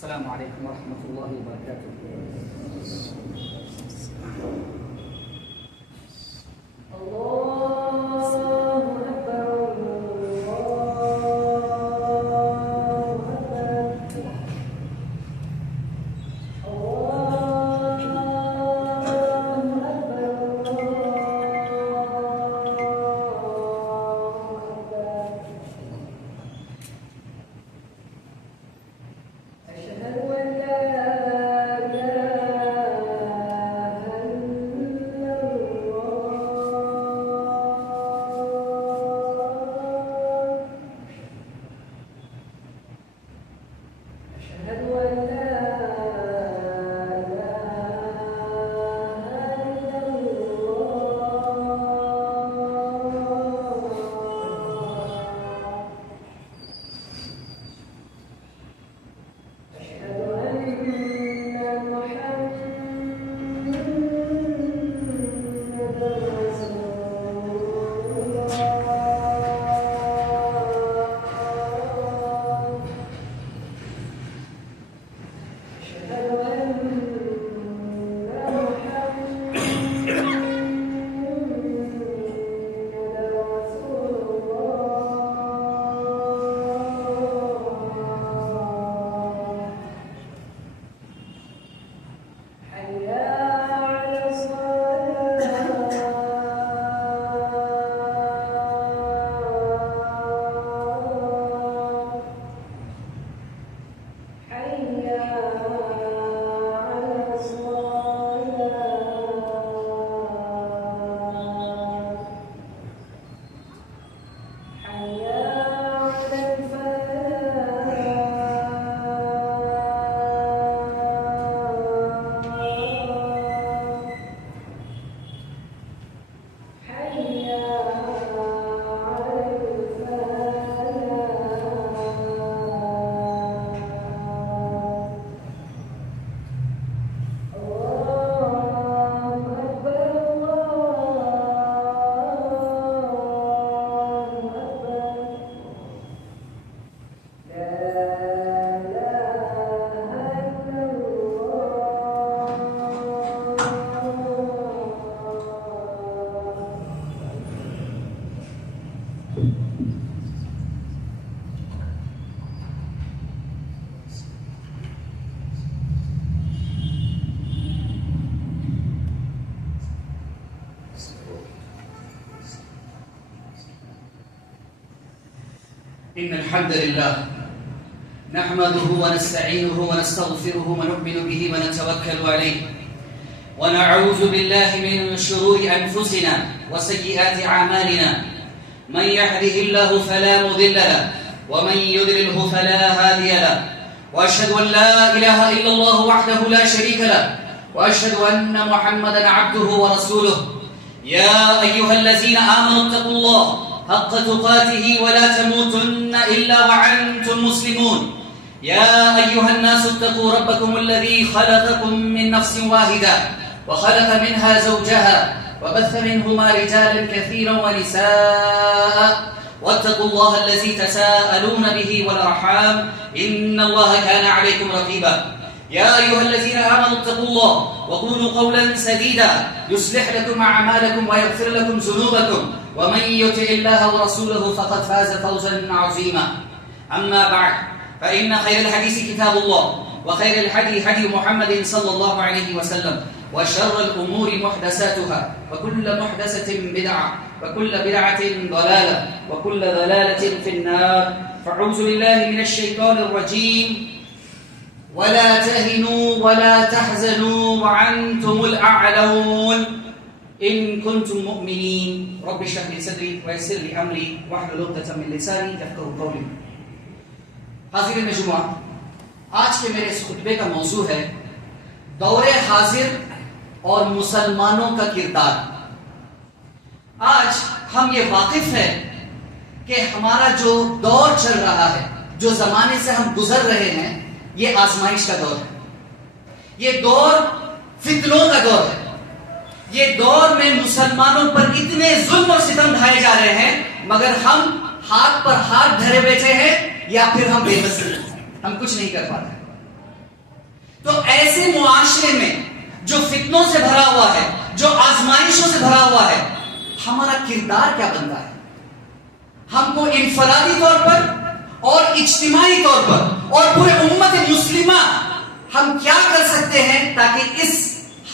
السلام عليكم ورحمة الله وبركاته. إن الحمد لله نحمده ونستعينه ونستغفره ونؤمن به ونتوكل عليه ونعوذ بالله من شرور أنفسنا وسيئات أعمالنا من يهده الله فلا مضل له ومن يضلله فلا هادي له وأشهد أن لا إله إلا الله وحده لا شريك له وأشهد أن محمدا عبده ورسوله يا أيها الذين آمنوا اتقوا الله حق تقاته ولا تموتن إلا وأنتم مسلمون يا أيها الناس اتقوا ربكم الذي خلقكم من نفس واحدة وخلق منها زوجها وبث منهما رجالا كثيرا ونساء واتقوا الله الذي تساءلون به والأرحام إن الله كان عليكم رقيبا يا أيها الذين آمنوا اتقوا الله وقولوا قولا سديدا يصلح لكم أعمالكم ويغفر لكم ذنوبكم ومن يطع الله ورسوله فقد فاز فوزا عظيما أما بعد فإن خير الحديث كتاب الله وخير الهدي هدي محمد صلى الله عليه وسلم وشر الأمور محدثاتها وكل محدثة بدعة وكل بدعة ضلالة وكل ضلالة في النار فأعوذ بالله من الشيطان الرجيم ولا تهنوا ولا تحزنوا وأنتم الأعلون إن كنتم مؤمنين رب اشرح لي صدري ويسر لي أمري واحلل عقدة من لساني يفقهوا قولي. حاضرین جمعہ، آج کے میرے اس خطبے کا موضوع ہے دور حاضر اور مسلمانوں کا کردار. آج ہم یہ واقف ہیں کہ ہمارا جو دور چل رہا ہے، جو زمانے سے ہم گزر رہے ہیں، یہ آزمائش کا دور ہے. یہ دور فتنوں کا دور ہے. یہ دور میں مسلمانوں پر اتنے ظلم اور ستم ڈھائے جا رہے ہیں مگر ہم ہاتھ پر ہاتھ دھرے بیٹھے ہیں یا پھر ہم بے بس ہیں، ہم کچھ نہیں کر پاتے. فتنوں سے بھرا ہوا ہے، جو آزمائشوں سے بھرا ہوا ہے، ہمارا کردار کیا بنتا ہے؟ ہم کو انفرادی طور پر اور اجتماعی طور پر اور پورے امت مسلمہ ہم کیا کر سکتے ہیں تاکہ اس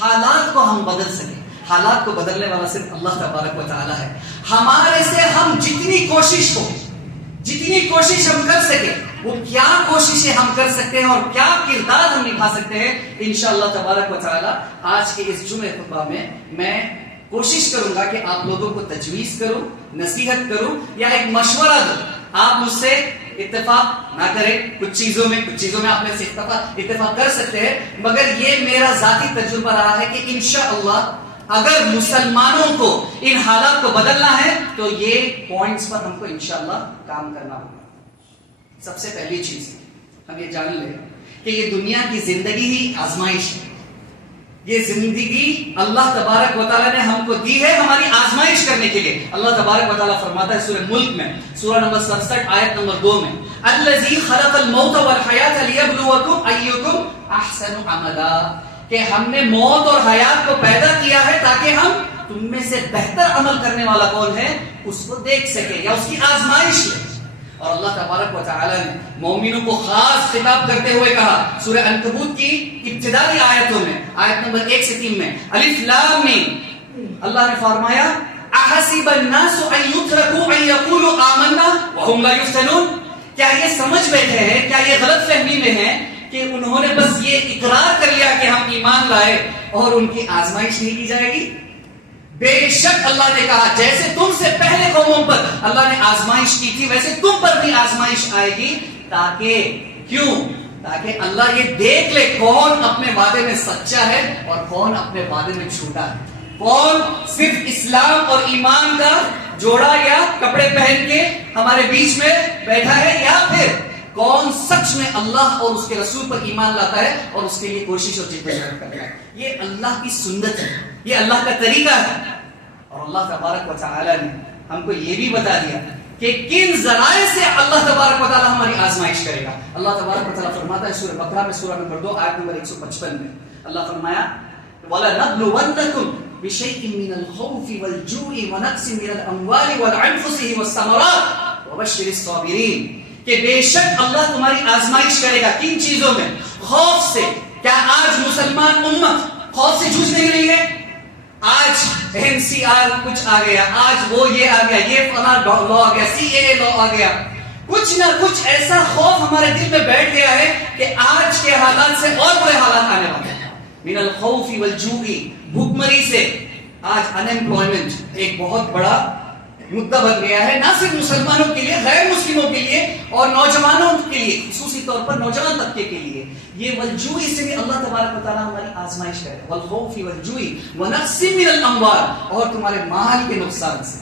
حالات کو ہم بدل سکیں؟ حالات کو بدلنے والا صرف اللہ تبارک و تعالی ہے. ہمارے سے ہم جتنی کوشش ہو، جتنی کوشش ہم کر سکیں، وہ کیا کوششیں ہم کر سکتے ہیں اور کیا کردار ہم نبھا سکتے ہیں، انشاءاللہ تبارک و تعالی آج کے اس جمعہ خطبہ میں کوشش کروں گا کہ آپ لوگوں کو تجویز کروں، نصیحت کروں یا ایک مشورہ دوں. آپ مجھ سے اتفاق نہ کریں کچھ چیزوں میں آپ میں سے اتفاق کر سکتے ہیں، مگر یہ میرا ذاتی تجربہ رہا ہے کہ انشاءاللہ اگر مسلمانوں کو ان حالات کو بدلنا ہے تو یہ پوائنٹس پر ہم کو انشاءاللہ کام کرنا ہوگا. سب سے پہلی چیز ہم یہ جان لیں کہ یہ دنیا کی زندگی ہی آزمائش ہے. یہ زندگی اللہ تبارک و تعالیٰ نے ہم کو دی ہے ہماری آزمائش کرنے کے لیے. اللہ تبارک و تعالیٰ فرماتا ہے سورہ ملک میں، سورہ نمبر 67 آیت نمبر 2 میں، الذی خلق الموت والحیات لیبلوکم ایکم احسن عملا، کہ ہم نے موت اور حیات کو پیدا کیا ہے تاکہ ہم تم میں سے بہتر عمل کرنے والا کون ہے اس کو دیکھ سکے یا اس کی آزمائش لے. اور اللہ تبارک و تعالی نے مومنوں کو خاص خطاب کرتے ہوئے کہا سورہ عنکبوت کی ابتدائی آیتوں میں، آیت نمبر 1 سے 3 میں، الف لام میم، اللہ نے فرمایا احسب الناس ان يتركوا ان يقولوا آمنا وهم لا يفتنون، کیا یہ سمجھ بیٹھے ہیں، کیا یہ غلط فہمی میں ہیں کہ انہوں نے بس یہ اقرار کر لیا کہ ہم ایمان لائے اور ان کی آزمائش نہیں کی جائے گی؟ بے شک اللہ نے کہا جیسے تم سے پہلے قوموں پر اللہ نے آزمائش کی تھی ویسے تم پر بھی آزمائش آئے گی. تاکہ اللہ یہ دیکھ لے کون اپنے وعدے میں سچا ہے اور کون اپنے وعدے میں جھوٹا ہے، کون صرف اسلام اور ایمان کا جوڑا یا کپڑے پہن کے ہمارے بیچ میں بیٹھا ہے، یا پھر کون سچ میں اللہ اور اس کے رسول پر ایمان لاتا ہے اور اس کے لیے کوشش اور جدوجہد کرتا ہے. یہ اللہ کی سنت ہے، یہ اللہ کا طریقہ ہے. اور اللہ تبارک و تعالی نے ہم کو یہ بھی بتا دیا کہ کن ذرائع سے اللہ تبارک و تعالی ہماری آزمائش کرے گا. اللہ تبارک و تعالی فرماتا ہے سورہ بقرہ میں، سورہ نمبر 2 آیت نمبر 155 میں، اللہ فرمایا وَلَنَبْلُوَنَّكُمْ بِشَيْءٍ مِّنَ الْخَوْفِ وَالْجُوعِ وَنَقْصٍ مِّنَ الْأَمْوَالِ وَالْأَنفُسِ وَالثَّمَرَاتِ وَبَشِّرِ الصَّابِرِينَ، کہ بے شک اللہ تمہاری آزمائش کرے گا. کن چیزوں میں؟ خوف سے. کیا آج مسلمان امت خوف سے جوجھ نہیں رہی ہے؟ آج NCR کچھ آ گیا، آج وہ یہ آ گیا، یہ فلاں لا آ گیا، CAA لا آ گیا، کچھ نہ کچھ ایسا خوف ہمارے دل میں بیٹھ گیا ہے کہ آج کے حالات سے اور برے حالات آنے والے ہیں. من الخوف والجوع، بھوک مری سے. آج ان ایمپلائمنٹ ایک بہت بڑا مدعا بن گیا ہے، نہ صرف مسلمانوں کے لیے، غیر مسلموں کے لیے اور نوجوانوں کے لیے، خصوصی طور پر نوجوان طبقے کے لیے. یہ والجوع سے بھی اللہ تبارک و تعالیٰ ہماری آزمائش کرے. والخوف والجوع ونقص من الاموال، اور تمہارے مال کے نقصان سے.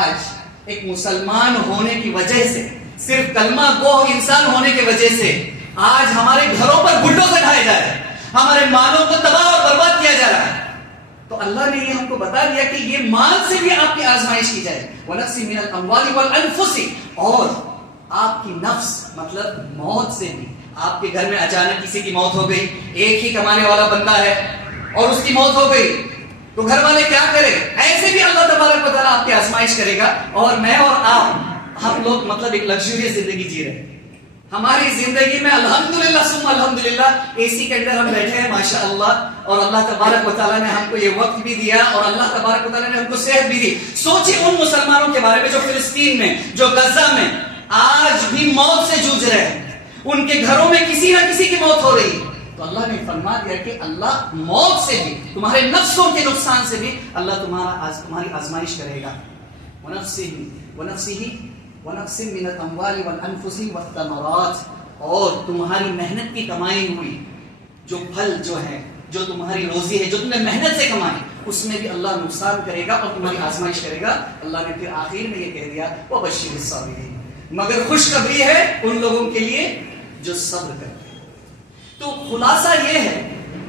آج ایک مسلمان ہونے کی وجہ سے، صرف کلمہ گو انسان ہونے کی وجہ سے آج ہمارے گھروں پر بلڈوزر ڈھائے جا رہے ہیں، ہمارے مالوں کو تباہ اور برباد کیا جا رہا ہے. تو اللہ نے یہ ہم کو بتا دیا کہ یہ مال سے بھی آپ کی آزمائش کی جائے. وَنَقْصٍ مِّنَ الْأَمْوَالِ وَالْأَنفُسِ، اور آپ کی نفس مطلب موت سے بھی. آپ کے گھر میں اچانک کسی کی موت ہو گئی، ایک ہی کمانے والا بندہ ہے اور اس کی موت ہو گئی، تو گھر والے کیا کریں؟ ایسے بھی اللہ تبارک و تعالیٰ آپ کی آزمائش کرے گا. اور میں اور آپ، ہم لوگ مطلب ایک لگژریس زندگی جی رہے ہیں. ہماری زندگی میں الحمدللہ ثم الحمدللہ اے سی کے اندر ہم بیٹھے ہیں ماشاءاللہ، اور اللہ تبارک و تعالیٰ نے ہم کو یہ وقت بھی دیا اور اللہ تبارک و تعالیٰ نے ہم کو صحت بھی دی. سوچیں ان مسلمانوں کے بارے میں جو فلسطین میں، جو غزہ میں آج بھی موت سے جوجھ رہے ہیں، ان کے گھروں میں کسی نہ کسی کی موت ہو رہی. تو اللہ نے فرما دیا کہ اللہ موت سے بھی، تمہارے نفسوں کے نقصان سے بھی اللہ تمہاری آزمائش کرے گا. وَنَقْصٍ مِّنَ الْأَمْوَالِ وَالْأَنفُسِ وَالثَّمَرَاتِ، اور تمہاری محنت کی کمائی ہوئی جو پھل جو ہے، جو تمہاری روزی ہے، جو تم نے محنت سے کمائی، اس میں بھی اللہ نقصان کرے گا اور تمہاری آزمائش کرے گا. اللہ نے پھر آخر میں یہ کہہ دیا وَبَشِّرِ الصَّابِرِينَ، مگر خوشخبری ہے ان لوگوں کے لیے جو صبر کرتے ہیں. تو خلاصہ یہ ہے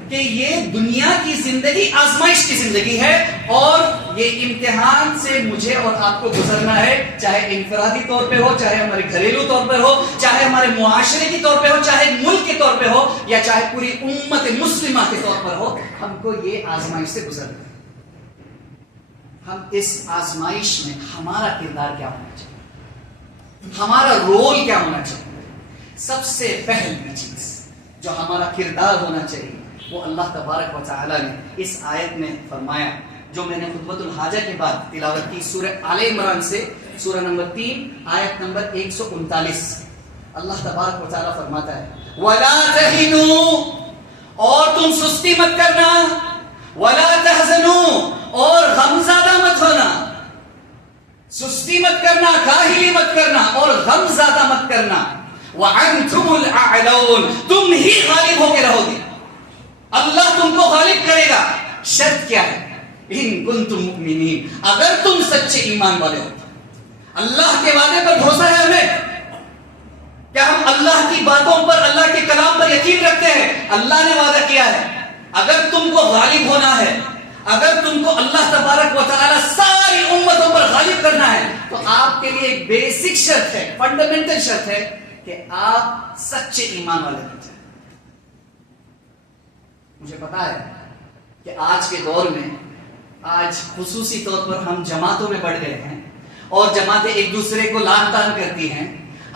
کہ یہ دنیا کی زندگی آزمائش کی زندگی ہے اور یہ امتحان سے مجھے اور آپ کو گزرنا ہے، چاہے انفرادی طور پہ ہو، چاہے ہمارے گھریلو طور پہ ہو، چاہے ہمارے معاشرے کی طور پہ ہو، چاہے ملک کے طور پہ ہو، یا چاہے پوری امت مسلمہ کے طور پر ہو، ہم کو یہ آزمائش سے گزرنا ہے۔ ہم اس آزمائش میں ہمارا کردار کیا ہونا چاہیے، ہمارا رول کیا ہونا چاہیے؟ سب سے پہلی چیز جو ہمارا کردار ہونا چاہیے وہ اللہ تبارک و تعالی نے اس آیت میں فرمایا، جو میں نے خطبۃ الحاجہ کے بعد تلاوت کی، سورہ آل عمران سے، سورہ نمبر 3 آیت نمبر 139۔ اللہ تبارک و تعالی فرماتا ہے وَلَا تَهِنُوا، اور تم سستی مت کرنا، وَلَا تَحْزَنُوا، اور غمزدہ مت ہونا، سستی مت کرنا، کاہلی مت کرنا اور غمزدہ مت کرنا، وَأَنْتُمُ الْأَعْلَوْنَ، تم ہی غالب ہو کے رہو گے، اللہ تم کو غالب کرے گا۔ شرط کیا ہے؟ ان کنتم مؤمنین، اگر تم سچے ایمان والے ہو۔ اللہ کے وعدے پر بھروسہ ہے ہمیں، کیا ہم اللہ کی باتوں پر، اللہ کے کلام پر یقین رکھتے ہیں؟ اللہ نے وعدہ کیا ہے اگر تم کو غالب ہونا ہے، اگر تم کو اللہ تبارک و تعالی ساری امتوں پر غالب کرنا ہے، تو آپ کے لیے ایک بیسک شرط ہے، فنڈامنٹل شرط ہے کہ آپ سچے ایمان والے بن جائیں۔ مجھے پتا ہے کہ آج کے دور میں، آج خصوصی طور پر ہم جماعتوں میں بڑھ گئے ہیں اور جماعتیں ایک دوسرے کو لعن طعن کرتی ہیں،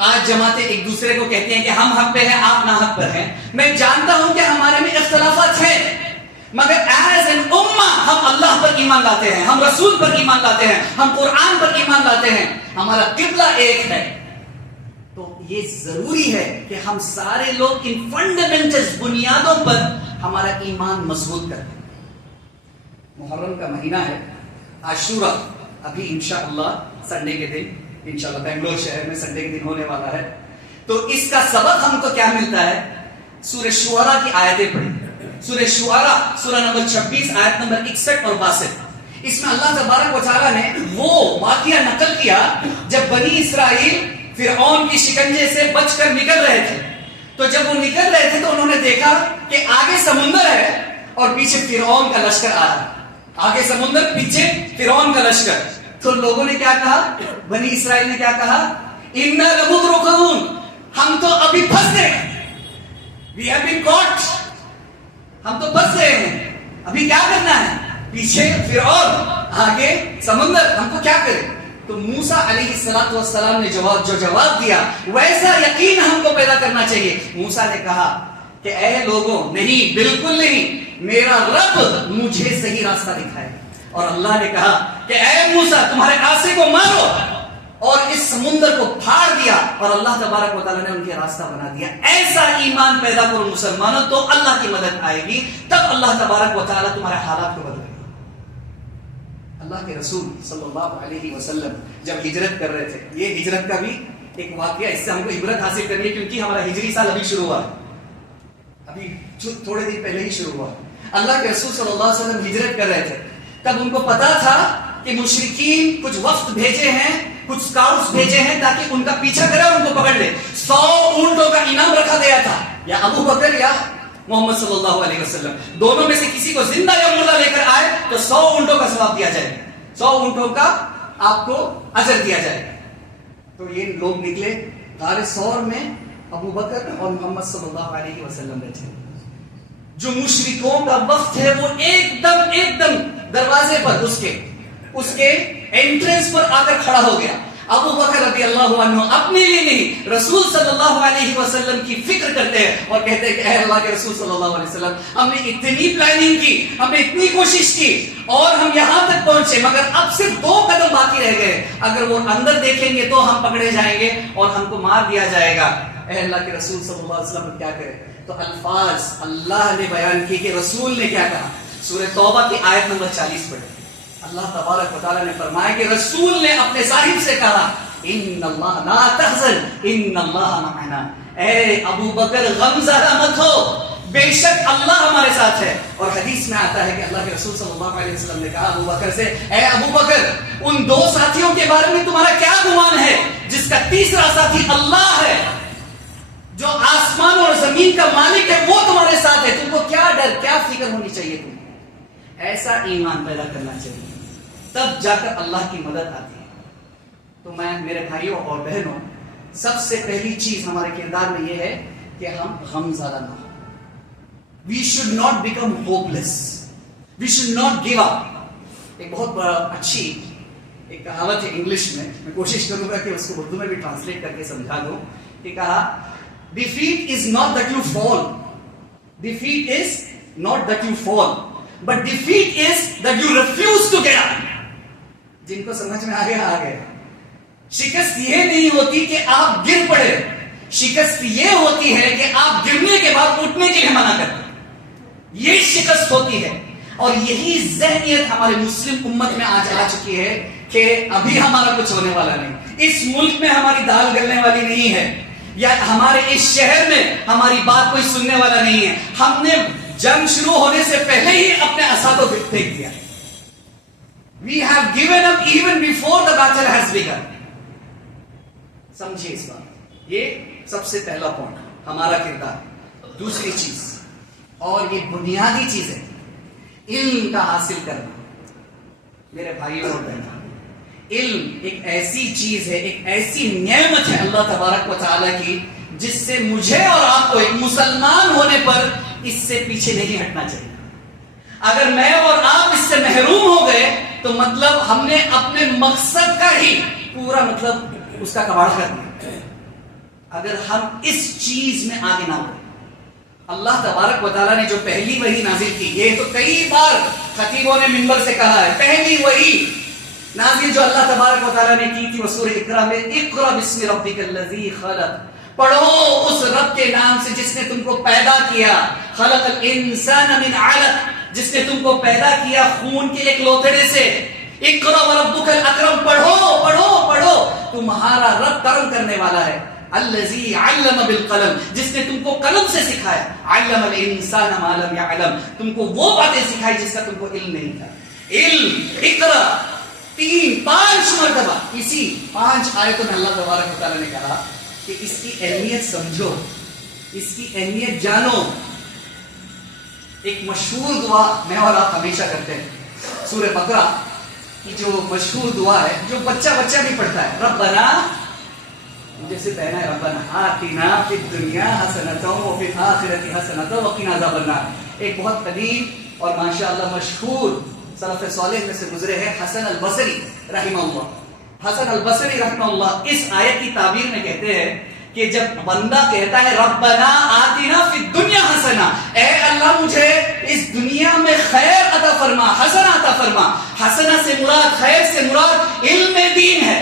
آج جماعتیں ایک دوسرے کو کہتی ہیں کہ ہم حق پہ ہیں، آپ ناحق پر ہیں۔ میں جانتا ہوں کہ ہمارے میں اختلافات ہیں، مگر ایز این امہ ہم اللہ پر ایمان لاتے ہیں، ہم رسول پر ایمان لاتے ہیں، ہم قرآن پر ایمان لاتے ہیں، ہمارا قبلہ ایک ہے۔ تو یہ ضروری ہے کہ ہم سارے لوگ ان فنڈامنٹل بنیادوں پر ہمارا ایمان مضبوط کریں۔ محرم کا مہینہ ہے، عاشورہ ابھی انشاءاللہ سنڈے کے دن، انشاءاللہ بنگلور شہر میں سنڈے کے دن ہونے والا ہے۔ تو اس کا سبق ہم کو کیا ملتا ہے؟ سورہ شعراء کی آیتیں پڑھیں، سورہ شعراء سورہ نمبر 26 آیت نمبر 61 اور 62۔ اس میں اللہ تبارک و تعالیٰ نے وہ واقعہ نقل کیا جب بنی اسرائیل فرعون کی شکنجے سے بچ کر نکل رہے تھے۔ تو جب وہ نکل رہے تھے تو انہوں نے دیکھا کہ آگے سمندر ہے اور پیچھے فرعون کا لشکر آ رہا ہے، آگے سمندر پیچھے فرعون کا لشکر۔ تو لوگوں نے کیا کہا؟ بنی اسرائیل نے کیا کہا؟ اِنَّا لَمُدْرَكُونَ، ہم تو ابھی پھنس گئے، we have been caught، ہم تو پھنس گئے ہیں، ابھی کیا کرنا ہے؟ پیچھے فرعون، آگے سمندر، ہم کو کیا کریں؟ تو موسیٰ علیہ السلام نے جو جواب دیا، ویسا یقین ہم کو پیدا کرنا چاہیے۔ موسیٰ نے کہا کہ اے لوگوں، نہیں، بالکل نہیں، میرا رب مجھے صحیح راستہ دکھائے۔ اور اللہ نے کہا کہ اے موسیٰ، تمہارے عاصی کو مارو، اور اس سمندر کو پھاڑ دیا اور اللہ تبارک و تعالیٰ نے ان کے راستہ بنا دیا۔ ایسا ایمان پیدا کرو مسلمانوں، تو اللہ کی مدد آئے گی، تب اللہ تبارک و تعالیٰ تمہارے حالات کو بدلے گا۔ اللہ کے رسول صلی اللہ علیہ وسلم جب ہجرت کر رہے تھے، یہ ہجرت کا بھی ایک واقعہ، اس سے ہم کو عبرت حاصل کرنی ہے، کیونکہ ہمارا ہجری سال ابھی شروع ہوا ہے، ابھی تھوڑے دن پہلے ہی شروع ہوا۔ اللہ کے رسول صلی اللہ علیہ وسلم ہجرت کر رہے تھے، تب ان کو پتا تھا کہ مشرکین کچھ وفد بھیجے ہیں، کچھ سکاؤٹس بھیجے ہیں تاکہ ان کا پیچھا کرے اور ان کو پکڑ لے۔ 100 اونٹوں کا انعام رکھا گیا تھا، یا ابو بکر یا محمد صلی اللہ علیہ وسلم، دونوں میں سے کسی کو زندہ یا مردہ لے کر آئے تو 100 اونٹوں کا ثواب دیا جائے گا، 100 اونٹوں کا آپ کو اجر دیا جائے گا۔ تو یہ لوگ نکلے، غار ثور میں ابو بکر اور محمد صلی اللہ علیہ وسلم بیٹھے۔ جو مشرکوں کا وفد ہے وہ ایک دم دروازے پر اس کے انٹرنس پر آ کر کھڑا ہو گیا۔ ابو بکر رضی اللہ عنہ اپنے لیے نہیں، رسول صلی اللہ علیہ وسلم کی فکر کرتے ہیں اور کہتے ہیں کہ اے اللہ کے رسول صلی اللہ علیہ وسلم، ہم نے اتنی پلاننگ کی، ہم نے اتنی کوشش کی اور ہم یہاں تک پہنچے، مگر اب صرف 2 قدم باقی رہ گئے، اگر وہ اندر دیکھیں گے تو ہم پکڑے جائیں گے اور ہم کو مار دیا جائے گا۔ اے اللہ کے رسول صلی اللہ علیہ وسلم کیا کرے؟ تو الفاظ اللہ نے بیان کی کہ رسول نے کیا کہا۔ سورہ توبہ کی آیت نمبر 40 پڑھیں۔ اللہ تبارک و تعالیٰ نے فرمایا کہ رسول نے اپنے صاحب سے کہا، ان اللہ لا تحزن ان اللہ معنا، اے ابو بکر غم زدہ مت ہو، بے شک اللہ ہمارے ساتھ ہے۔ اور حدیث میں آتا ہے کہ اللہ کے رسول صلی اللہ علیہ وسلم نے کہا ابو بکر سے، اے ابو بکر، ان 2 ساتھیوں کے بارے میں تمہارا کیا گمان ہے جس کا تیسرا ساتھی اللہ ہے، جو آسمان اور زمین کا مالک ہے، وہ تمہارے ساتھ ہے، تم کو کیا ڈر، کیا ہونی چاہیے تمہیں، ایسا ایمان پیدا کرنا چاہیے، تب جا کر اللہ کی مدد آتی ہے۔ تو میں میرے بھائیوں اور بہنوں، سب سے پہلی چیز ہمارے کردار میں یہ ہے کہ ہم غم زدہ نہ ہوں۔ We should not become hopeless. We should not give up. ایک بہت اچھی ایک کہاوت ہے انگلش میں کوشش کروں گا کہ اس کو اردو میں بھی ٹرانسلیٹ کر کے سمجھا دوں، کہ کہا defeat is not that you fall. Defeat is not that you fall, but defeat is that you refuse to get up. جن کو سمجھ میں آ گیا، شکست یہ نہیں ہوتی کہ آپ گر پڑے، شکست یہ ہوتی ہے کہ آپ گرنے کے بعد اٹھنے کے لیے منع کرتے، یہ شکست ہوتی ہے۔ اور یہی ذہنیت ہمارے مسلم امت میں آج آ چکی ہے کہ ابھی ہمارا کچھ ہونے والا نہیں، اس ملک میں ہماری دال گلنے والی نہیں ہے، یا ہمارے اس شہر میں ہماری بات کوئی سننے والا نہیں ہے۔ ہم نے جنگ شروع ہونے سے پہلے ہی اپنے عصا کو پھینک دیا۔ We have given up even before the battle has begun. سمجھیے اس بات، یہ سب سے پہلا پوائنٹ ہمارا کردار۔ دوسری چیز، اور یہ بنیادی چیز ہے، علم کا حاصل کرنا۔ میرے بھائیوں اور بہنوں، علم ایک ایسی چیز ہے، ایک ایسی نعمت ہے اللہ تبارک و تعالیٰ کی، جس سے مجھے اور آپ کو ایک مسلمان ہونے پر اس سے پیچھے نہیں ہٹنا چاہیے۔ اگر میں اور آپ اس سے محروم ہو گئے تو مطلب ہم نے اپنے مقصد کا ہی پورا مطلب اس کا کباڑ کر دیا۔ اگر ہم اس چیز میں آگے نہ بڑھیں، اللہ تبارک و تعالیٰ نے جو پہلی وحی نازل کی، یہ تو کئی بار خطیبوں نے منبر سے کہا ہے، پہلی وحی نازل جو اللہ تبارک و تعالیٰ نے کی تھی وہ سورہ اقرا میں، اقرا بسم ربک الذی خلق، پڑھو اس رب کے نام سے جس نے تم کو پیدا کیا، خلق الانسان من علق، جس نے تم کو پیدا کیا خون کے ایک لوتڑے سے، اقرا وربک الاکرم، پڑھو پڑھو پڑھو، تمہارا رب کرم کرنے والا ہے، الذی علم بالقلم، جس نے تم کو قلم سے سکھایا، علم الانسان ما لم يعلم، تم کو وہ باتیں سکھائی جس کا تم کو علم نہیں تھا۔ علم، اقرا، 5 مرتبہ اسی 5 آیتوں میں اللہ تبارک و تعالیٰ نے کہا کہ اس کی اہمیت سمجھو، اس کی اہمیت جانو۔ ایک مشہور دعا میں اور آپ ہمیشہ کرتے ہیں، سورہ بقرہ کی جو مشہور دعا ہے، جو بچہ بھی پڑھتا ہے، ربنا، جیسے پہنا ہے ربنا آتنا فی الدنیا حسنۃ وفی الآخرۃ حسنۃ وقنا عذاب النار۔ ایک بہت قدیم اور ماشاءاللہ مشہور سلف صالح میں سے گزرے ہیں حسن البصری رحمہ اللہ۔ حسن البصری رحمہ اللہ اس آیت کی تعبیر میں کہتے ہیں کہ جب بندہ کہتا ہے ربنا آتنا فی الدنیا حسنہ، اے اللہ مجھے اس دنیا میں خیر عطا فرما، حسنہ عطا فرما، حسنہ سے مراد، خیر سے مراد علم دین ہے۔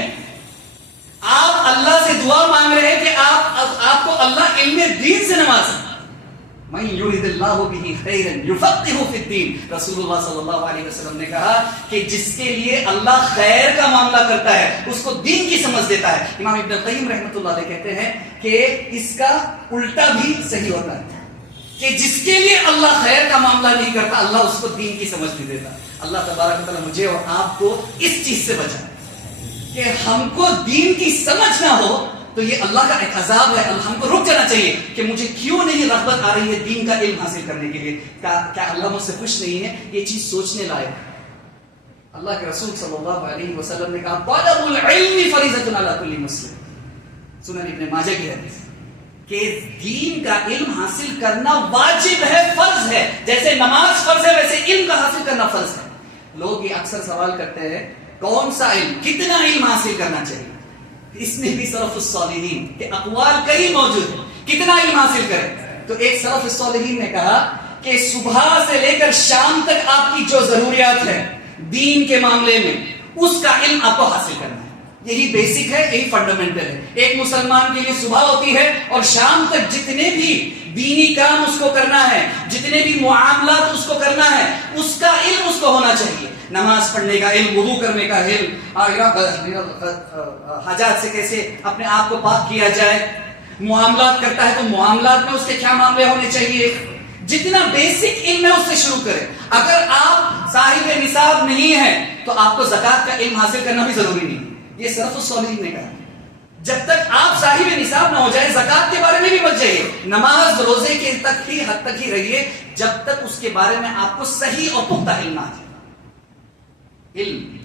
آپ اللہ سے دعا مانگ رہے ہیں کہ آپ کو اللہ علم دین سے نوازے۔ من یرید اللہ بہ خیرا یفقہہ فی الدین، رسول اللہ صلی اللہ علیہ وسلم نے کہا کہ جس کے لیے اللہ خیر کا معاملہ کرتا ہے اس کو دین کی سمجھ دیتا ہے۔ امام ابن القیم رحمۃ اللہ علیہ کہتے ہیں کہ اس کا الٹا بھی صحیح ہوتا ہے، کہ جس کے لیے اللہ خیر کا معاملہ نہیں کرتا اللہ اس کو دین کی سمجھ نہیں دیتا۔ اللہ تبارک و تعالیٰ مجھے اور آپ کو اس چیز سے بچائے کہ ہم کو دین کی سمجھ نہ ہو تو یہ اللہ کا ایک عذاب ہے۔ ہم کو رک جانا چاہیے کہ مجھے کیوں نہیں رغبت آ رہی ہے دین کا علم حاصل کرنے کے لیے، کیا اللہ مجھ سے خوش نہیں ہے؟ یہ چیز سوچنے لائق۔ اللہ کے رسول صلی اللہ علیہ وسلم نے کہا طلب العلم فریضۃ علی کل مسلم، سنن ابن ماجہ کی حدیث، کہ دین کا علم حاصل کرنا واجب ہے، فرض ہے، جیسے نماز فرض ہے ویسے علم کا حاصل کرنا فرض ہے۔ لوگ یہ اکثر سوال کرتے ہیں کون سا علم، کتنا علم حاصل کرنا چاہیے؟ اس میں بھی سلف الصالحین کے اقوال کئی موجود ہیں، کتنا علم حاصل کریں؟ تو ایک سلف الصالحین نے کہا کہ صبح سے لے کر شام تک آپ کی جو ضروریات ہے دین کے معاملے میں اس کا علم آپ کو حاصل کرنا ہے۔ یہی بیسک ہے، یہی فنڈامنٹل ہے۔ ایک مسلمان کے لیے صبح ہوتی ہے اور شام تک جتنے بھی دینی کام اس کو کرنا ہے، جتنے بھی معاملات اس کو کرنا ہے، اس کا علم اس کو ہونا چاہیے۔ نماز پڑھنے کا علم، وضو کرنے کا علم، حاجات سے کیسے اپنے آپ کو پاک کیا جائے، معاملات کرتا ہے تو معاملات میں اس کے کیا معاملے ہونے چاہیے، جتنا بیسک علم ہے اس سے شروع کریں۔ اگر آپ صاحب نصاب نہیں ہیں تو آپ کو زکوٰۃ کا علم حاصل کرنا بھی ضروری نہیں، یہ سلف الصالحین نے کہا۔ جب تک آپ صاحب نصاب نہ ہو جائے زکوٰۃ کے بارے میں بھی بچ جائیے، نماز روزے کے حد تک ہی رہیے، جب تک اس کے بارے میں آپ کو صحیح اور پختہ علم نہ آ جائے. علم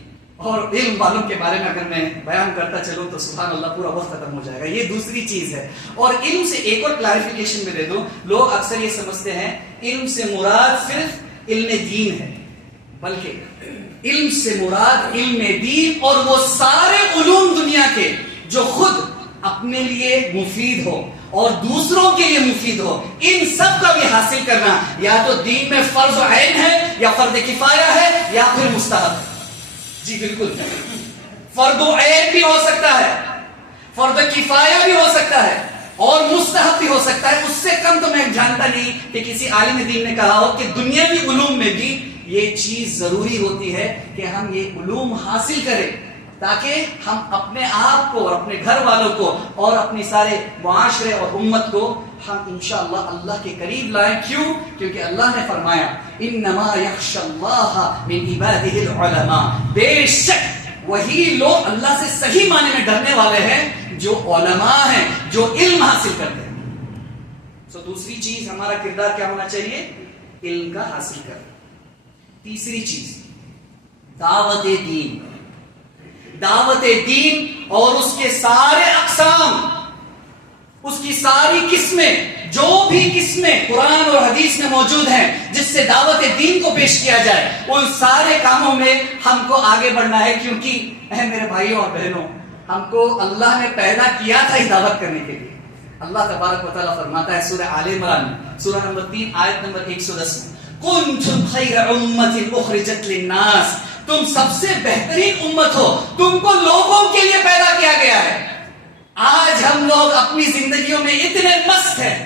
اور علم والوں کے بارے میں اگر میں بیان کرتا چلوں تو سبحان اللہ پورا وقت ختم ہو جائے گا. یہ دوسری چیز ہے. اور علم سے ایک اور کلیریفیکیشن میں دے دوں. لوگ اکثر یہ سمجھتے ہیں علم سے مراد صرف علم دین ہے، بلکہ علم سے مراد علم دین اور وہ سارے علوم دنیا کے جو خود اپنے لیے مفید ہو اور دوسروں کے لیے مفید ہو، ان سب کا بھی حاصل کرنا یا تو دین میں فرض عین ہے یا فرض کفایہ ہے یا پھر مستحب ہے. جی بالکل، فرض عین بھی ہو سکتا ہے، فرض کفایہ بھی ہو سکتا ہے اور مستحب بھی ہو سکتا ہے. اس سے کم تو میں جانتا نہیں کہ کسی عالم دین نے کہا ہو کہ دنیاوی علوم میں بھی یہ چیز ضروری ہوتی ہے کہ ہم یہ علوم حاصل کریں تاکہ ہم اپنے آپ کو اور اپنے گھر والوں کو اور اپنی سارے معاشرے اور امت کو ہم انشاءاللہ اللہ کے قریب لائیں. کیوں؟ کیونکہ اللہ نے فرمایا انما یخشی اللہ من عبادہ العلماء، بے شک وہی لوگ اللہ سے صحیح معنی میں ڈرنے والے ہیں جو علماء ہیں، جو علم حاصل کرتے ہیں. دوسری چیز ہمارا کردار کیا ہونا چاہیے؟ علم کا حاصل کرنا. تیسری چیز دعوت دین. دعوت دین اور اس کے سارے اقسام، اس کی ساری قسمیں، جو بھی قسمیں قرآن اور حدیث میں موجود ہیں جس سے دعوت دین کو پیش کیا جائے، ان سارے کاموں میں ہم کو آگے بڑھنا ہے. کیونکہ اے میرے بھائیوں اور بہنوں، ہم کو اللہ نے پیدا کیا تھا ہی دعوت کرنے کے لیے. اللہ تبارک و تعالیٰ فرماتا ہے سورہ آل عمران سورہ نمبر 3 آیت نمبر 110 میں، کنتم خیر امت اخرجت للناس، تم سب سے بہترین امت ہو، تم کو لوگوں کے لیے پیدا کیا گیا ہے. آج ہم لوگ اپنی زندگیوں میں اتنے مست ہیں،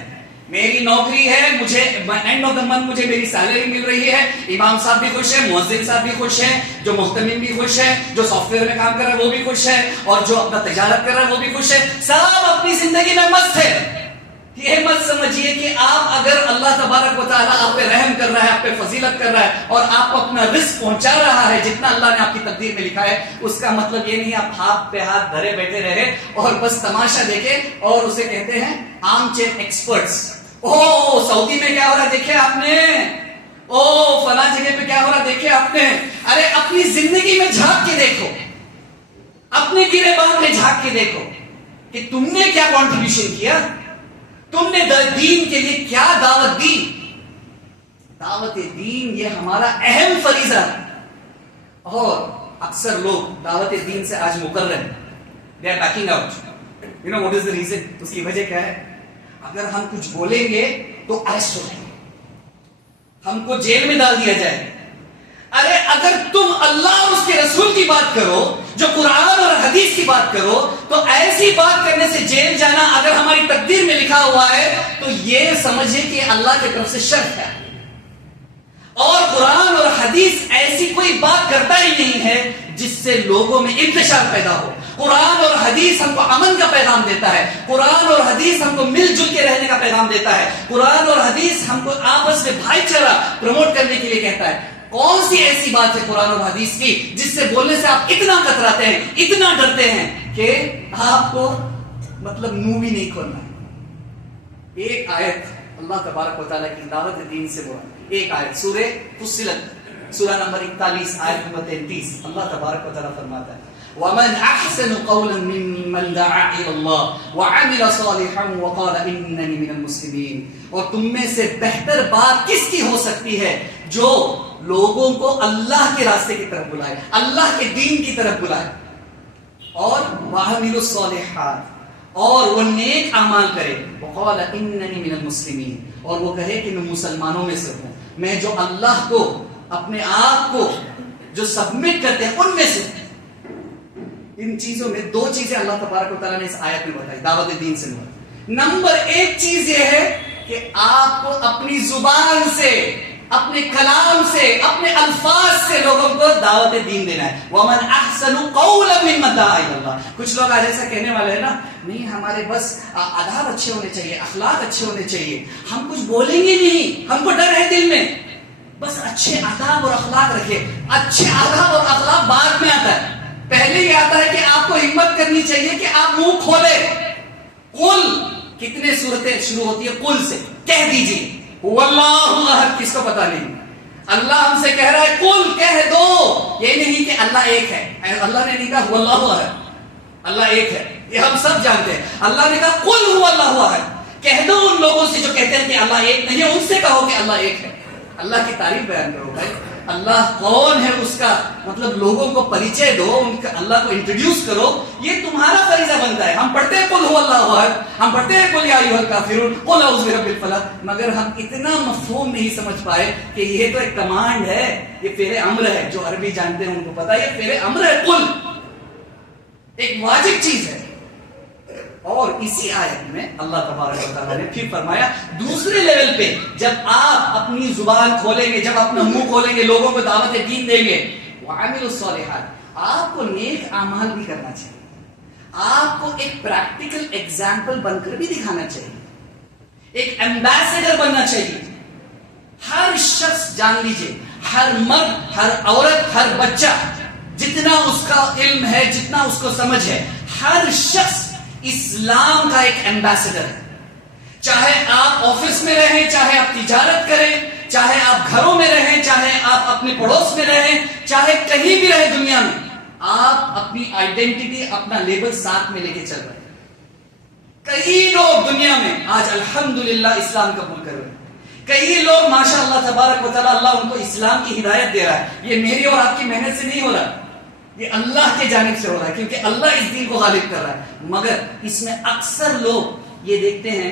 میری نوکری ہے، مجھے اینڈ آف دا منتھ مجھے میری سیلری مل رہی ہے، امام صاحب بھی خوش ہیں، مؤذن صاحب بھی خوش ہیں، جو محتمم بھی خوش ہیں، جو سافٹ ویئر میں کام کر رہا ہے وہ بھی خوش ہے، اور جو اپنا تجارت کر رہا ہے وہ بھی خوش ہے. سب اپنی زندگی میں مست ہے. یہ مت سمجھیے کہ آپ اگر اللہ تبارک و تعالیٰ آپ پہ رحم کر رہا ہے، آپ پہ فضیلت کر رہا ہے اور آپ کو اپنا رزق پہنچا رہا ہے جتنا اللہ نے آپ کی تقدیر میں لکھا ہے، اس کا مطلب یہ نہیں آپ ہاتھ پہ ہاتھ دھرے بیٹھے رہے اور بس تماشا دیکھے اور اسے کہتے ہیں آرم چیئر ایکسپرٹس. او سعودی میں کیا ہو رہا ہے دیکھے آپ نے، او فلاں جگہ پہ کیا ہو رہا ہے دیکھے آپ نے. ارے اپنی زندگی میں جھانک کے دیکھو، اپنے گریبان میں جھانک کے دیکھو کہ تم نے کیا کنٹریبیوشن کیا، تم نے دین کے لیے کیا دعوت دی. دعوت دین یہ ہمارا اہم فریضہ ہے. اور اکثر لوگ دعوت دین سے آج مقرر ہیں، they are backing out. You know what is the reason؟ اس کی وجہ کیا ہے؟ اگر ہم کچھ بولیں گے تو اریسٹ ہو جائیں گے، ہم کو جیل میں ڈال دیا جائے گا. ارے اگر تم اللہ اور اس کے رسول کی بات کرو، جو قرآن اور حدیث کی بات کرو، تو ایسی بات کرنے سے جیل جانا اگر ہماری تقدیر میں لکھا ہوا ہے تو یہ سمجھے کہ اللہ کی طرف سے شرط ہے. اور قرآن اور حدیث ایسی کوئی بات کرتا ہی نہیں ہے جس سے لوگوں میں انتشار پیدا ہو. قرآن اور حدیث ہم کو امن کا پیغام دیتا ہے، قرآن اور حدیث ہم کو مل جل کے رہنے کا پیغام دیتا ہے، قرآن اور حدیث ہم کو آپس میں بھائی چارہ پروموٹ کرنے کے لیے کہتا ہے. کون سی ایسی بات ہے قرآن اور حدیث کی جس سے بولنے سے آپ اتنا کتراتے ہیں، اتنا ڈرتے ہیں کہ آپ کو مطلب منہ بھی نہیں کھولنا ہے؟ ایک آیت اللہ تبارک و تعالیٰ کی دعوت دین سے بولا، ایک آیت سورہ فصلت سورہ نمبر 41 آیت نمبر 33 اللہ تبارک و تعالیٰ فرماتا ہے وَمَنْ أَحْسَنُ قَوْلًا مِّمَّنْ دَعَا إِلَى اللَّهِ وَعَمِلَ صَالِحًا وَقَالَ إِنَّنِي مِنَ الْمُسْلِمِينَ. اور تم میں سے بہتر بات کس کی ہو سکتی ہے جو لوگوں کو اللہ کے راستے کی طرف بلائے، اللہ کے دین کی طرف بلائے، اور وَعَمِلُ الصَّالِحَاتِ اور وہ نیک اعمال کرے. وَقَالَ إِنَّنِي مِنَ الْمُسْلِمِينَ اور وہ کہے کہ میں مسلمانوں میں سے ہوں، میں جو اللہ کو اپنے آپ کو جو سبمٹ کرتے ہیں ان میں سے. ان چیزوں میں دو چیزیں اللہ تبارک و تعالیٰ نے اس آیت میں بتائی دعوت دین سے. نمبر ایک چیز یہ ہے کہ آپ کو اپنی زبان سے، اپنے کلام سے، اپنے الفاظ سے لوگوں کو دعوت دین دینا ہے. وَمَنْ أَحْسَنُ قَوْلًا مِّمَّنْ دَعَا إِلَى اللَّهِ. کچھ لوگ آج ایسا کہنے والے ہیں نا، نہیں ہمارے بس آداب اچھے ہونے چاہیے، اخلاق اچھے ہونے چاہیے، ہم کچھ بولیں گے نہیں، ہم کو ڈر ہے دل میں، بس اچھے آداب اور اخلاق رکھے. اچھے آداب اور اخلاق بعد میں آتا ہے، پہلے یہ آتا ہے کہ آپ کو ہمت کرنی چاہیے کہ آپ منہ کھولے. قل، کتنے صورتیں شروع ہوتی ہے قل سے، کہہ دیجیے. هو اللہ احد کس کو پتا نہیں؟ اللہ ہم سے کہہ رہا ہے قل کہہ دو، یہ نہیں کہ اللہ ایک ہے، اللہ نے نہیں کہا هو اللہ احد اللہ ایک ہے، یہ ہم سب جانتے ہیں، اللہ نے کہا قل هو اللہ احد، کہہ دو ان لوگوں سے جو کہتے ہیں کہ اللہ ایک نہیں ہے، ان سے کہو کہ اللہ ایک ہے۔ اللہ کی تعریف بیان کرو بھائی، اللہ کون ہے اس کا مطلب لوگوں کو پریچے دو، ان کا اللہ کو انٹروڈیوس کرو، یہ تمہارا فریضہ بنتا ہے۔ ہم پڑھتے ہیں قل هو اللہ احد، ہم پڑھتے ہیں قل یا ایھا الکافرون قل اعوذ برب الفلق، مگر ہم اتنا مفہوم نہیں سمجھ پائے کہ یہ تو ایک کمانڈ ہے، یہ فعل امر ہے، جو عربی جانتے ہیں ان کو پتا ہے یہ فعل امر ہے، قل ایک واجب چیز ہے۔ اور اسی آیت میں اللہ تبارک و تعالیٰ نے پھر فرمایا دوسرے لیول پہ، جب آپ اپنی زبان کھولیں گے، جب اپنا منہ کھولیں گے، لوگوں کو دعوت دین دیں گے، وَعَمِلُوا الصَّالِحَاتِ، آپ کو نیک اعمال بھی کرنا چاہیے، آپ کو ایک پریکٹیکل ایگزامپل بن کر بھی دکھانا چاہیے، ایک ایمبیسڈر بننا چاہیے۔ ہر شخص جان لیجئے، ہر مرد، ہر عورت، ہر بچہ، جتنا اس کا علم ہے، جتنا اس کو سمجھ ہے، ہر شخص اسلام کا ایک ایمبیسڈر ہے۔ چاہے آپ آفس میں رہیں، چاہے آپ تجارت کریں، چاہے آپ گھروں میں رہیں، چاہے آپ اپنے پڑوس میں رہیں، چاہے کہیں بھی رہیں دنیا میں، آپ اپنی آئیڈینٹی، اپنا لیبل ساتھ میں لے کے چل رہے ہیں۔ کئی لوگ دنیا میں آج الحمدللہ اسلام قبول کر رہے ہیں، کئی لوگ ماشاءاللہ تبارک و تعالیٰ اللہ ان کو اسلام کی ہدایت دے رہا ہے۔ یہ میری اور آپ کی محنت سے نہیں ہو رہا، یہ اللہ کے جانب سے ہو رہا ہے، کیونکہ اللہ اس دین کو غالب کر رہا ہے۔ مگر اس میں اکثر لوگ یہ دیکھتے ہیں